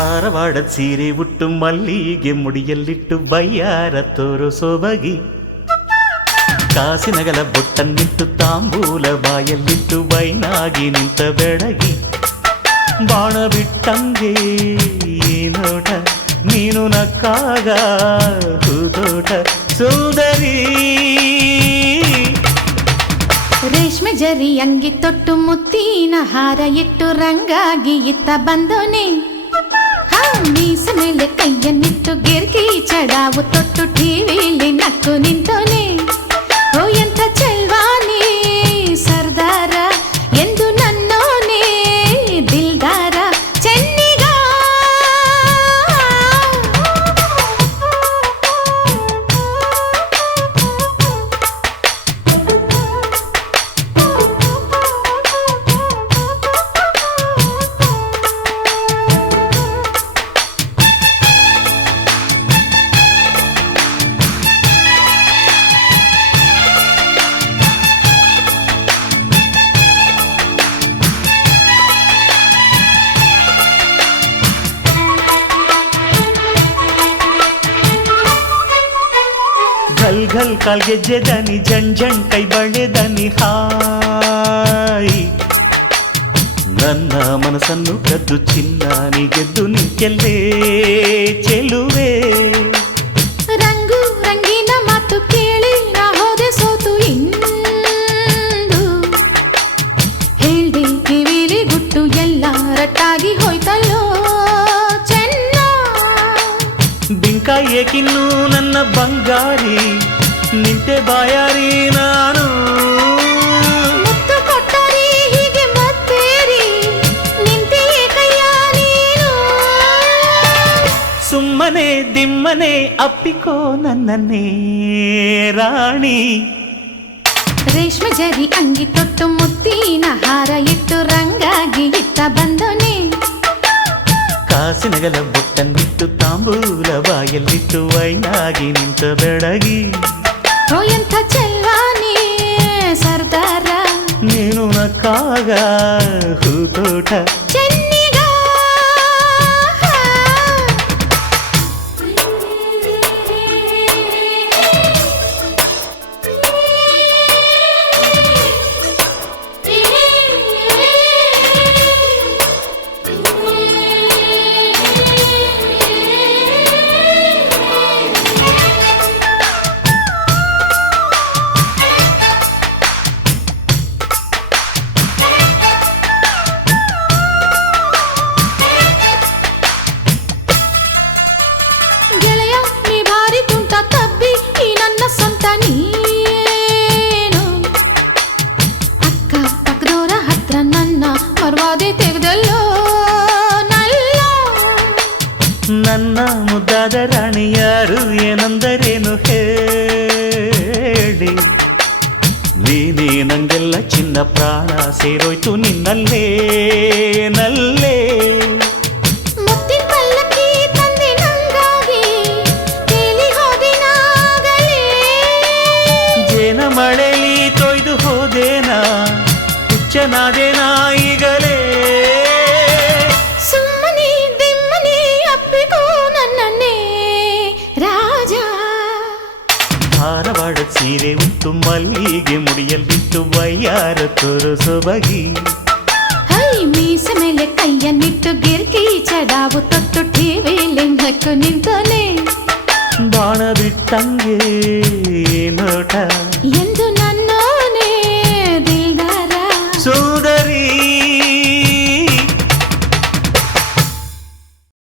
ಧಾರವಾಡದ ಸೀರೆ ಉಟ್ಟು ಮಲ್ಲಿಗೆ ಮುಡಿಯಲ್ಲಿಟ್ಟು ಬಯ್ಯಾರ ತೋರು ಸೊಬಗಿ ಕಾಸಿನಗಲ ಬೊಟ್ಟನ್ನಿಟ್ಟು ತಾಂಬೂಲ ಬಾಯಲ್ಲಿಟ್ಟು ವೈನಾಗಿ ನಿಂತ ಬೆಡಗಿ ಬಾಣ ಬಿಟ್ಟಂಗೆ ನೋಟ ನೀನು ನಕ್ಕಾಗ ಹೂತೋಟ ಸುಂದರಿ ರೇಷ್ಮೆ ಜರಿ ಅಂಗಿ ತೊಟ್ಟು ಮುತ್ತಿನ ಹಾರ ಇಟ್ಟು ರಂಗಾಗಿ ಇತ್ತ ಬಂದೋನೆ ಮೀಸ ಮೇಲೆ ಕೈಯನ್ನಿಟ್ಟು ಗಿರ್ಕಿ ಚಡಾವು ತೊಟ್ಟು ಟಿವಿಲಿ ನಕ್ಕು ನಿಂತೋನೆ ಓ ಎಂಥ ಚೆಲ್ವಾನಿ ಸರ್ದಾರ ಎಂದು ನನ್ನೋನೆ ದಿಲ್ದಾರ ಚೆನ್ನಿಗ ಘಲ್ ಘಲ್ ಕಾಲ್ಗೆಜ್ಜೆ ದನಿ ಜಣ್ ಜಣ್ ಕೈ ಬಳೆ ದನಿ ಹಾಯ್ ನನ್ನ ಮನಸ್ಸನ್ನು ಕದ್ದು ಚಿನ್ನ ನೀ ಗೆದ್ದು ನಿಂತೆಲ್ಲೇ ಚೆಲುವೆ ರಂಗು ರಂಗಿನ ಮಾತು ಕೇಳಿ ನಾ ಹೋದೆ ಸೋತು ಇಂದು ಹೇಳ್ದೆ ಕಿವಿಲಿ ಗುಟ್ಟು ಎಲ್ಲ ರಟ್ಟಾಗಿ ಹೋಯ್ತಲ್ಲೋ ಚೆನ್ನ ಬಿಂಕ ಏಕಿನ್ನು ನನ್ನ ಬಂಗಾರಿ ನಿಂತೆ ಬಾಯಾರಿ ನಾನು ಮುತ್ತು ಕೊಟ್ಟರಿ ಹೀಗೆ ಮತ್ತೇರಿ ನಿಂತೆ ಕೈಯ ನೀನು ಸುಮ್ಮನೆ ದಿಮ್ಮನೆ ಅಪ್ಪಿಕೋ ನನ್ನನ್ನೇ ರಾಣಿ ರೇಷ್ಮೆ ಜರಿ ಅಂಗಿ ತೊಟ್ಟು ಮುತ್ತಿನ ಹಾರ ಇಟ್ಟು ರಂಗಾಗಿ ಇತ್ತ ಬಂದೋನೆ ಕಾಸಿನಗಲ ಬೊಟ್ಟನ್ನಿಟ್ಟು ತಾಂಬೂಲ ಬಾಯಲ್ಲಿಟ್ಟು ವೈನಾಗಿ ನಿಂತ ಬೆಡಗಿ ಓ ಎಂಥ ಚೆಲ್ವಾನಿ ಸರ್ದಾರ ನೀನು ನಕ್ಕಾಗ ಹೂತೋಟ ಚೆನ್ನಿಗ ಗೆಳೆಯ ನೀ ಭಾರಿ ತುಂಟ ತಬ್ಬಿ ಈ ನನ್ನ ಸ್ವಂತ ನೀನು ಅಕ್ಕ ಪಕ್ಕದವರ ಹತ್ರ ನನ್ನ ಮರ್ವಾದೆ ತೆಗೆದಲ್ಲೋ ನಲ್ಲ ನನ್ನ ಮುದ್ದಾದ ರಾಣಿ ಯಾರು ಏನಂದರೇನು ಹೇಳಿ ನೀನೇ ನಂಗೆಲ್ಲ ಚಿನ್ನ ಪ್ರಾಣ ಸೇರೋಯ್ತು ನಿನ್ನಲ್ಲೇ ನಲ್ಲೇ ಮುತ್ತಿನ ಪಲ್ಲಕ್ಕಿ ತಂದೆ ನಂಗಾಗಿ ತೇಲಿ ಹೋದಿನಾಗಲೇ ಜೇನ ಮಳೆಲಿ ತೊಯ್ದು ಹೋದೇನಾ ಹುಚ್ಚನಾದೇನಾ ಈಗಲೇ ಸುಮ್ಮನೆ ದಿಮ್ಮನೆ ಅಪ್ಪಿಕೋ ನನ್ನನ್ನೇ ರಾಜ ಧಾರವಾಡದ ಸೀರೆ ಉಟ್ಟು ಮಲ್ಲಿಗೆ ಮುಡಿಯಲ್ಲಿಟ್ಟು ವಯ್ಯಾರ ತೋರು ಸೊಬಗಿ ಹೈ ಮೀಸ ಮೇಲೆ ಕೈಯನ್ನಿಟ್ಟು ಗಿರ್ಕಿ ಚಡಾವು ತೊಟ್ಟು ಟಿವಿಲಿ ನಕ್ಕು ನಿಂತೋನೆ ಬಾಣ ಬಿಟ್ಟಂಗೆ ನೋಟ ಎಂದು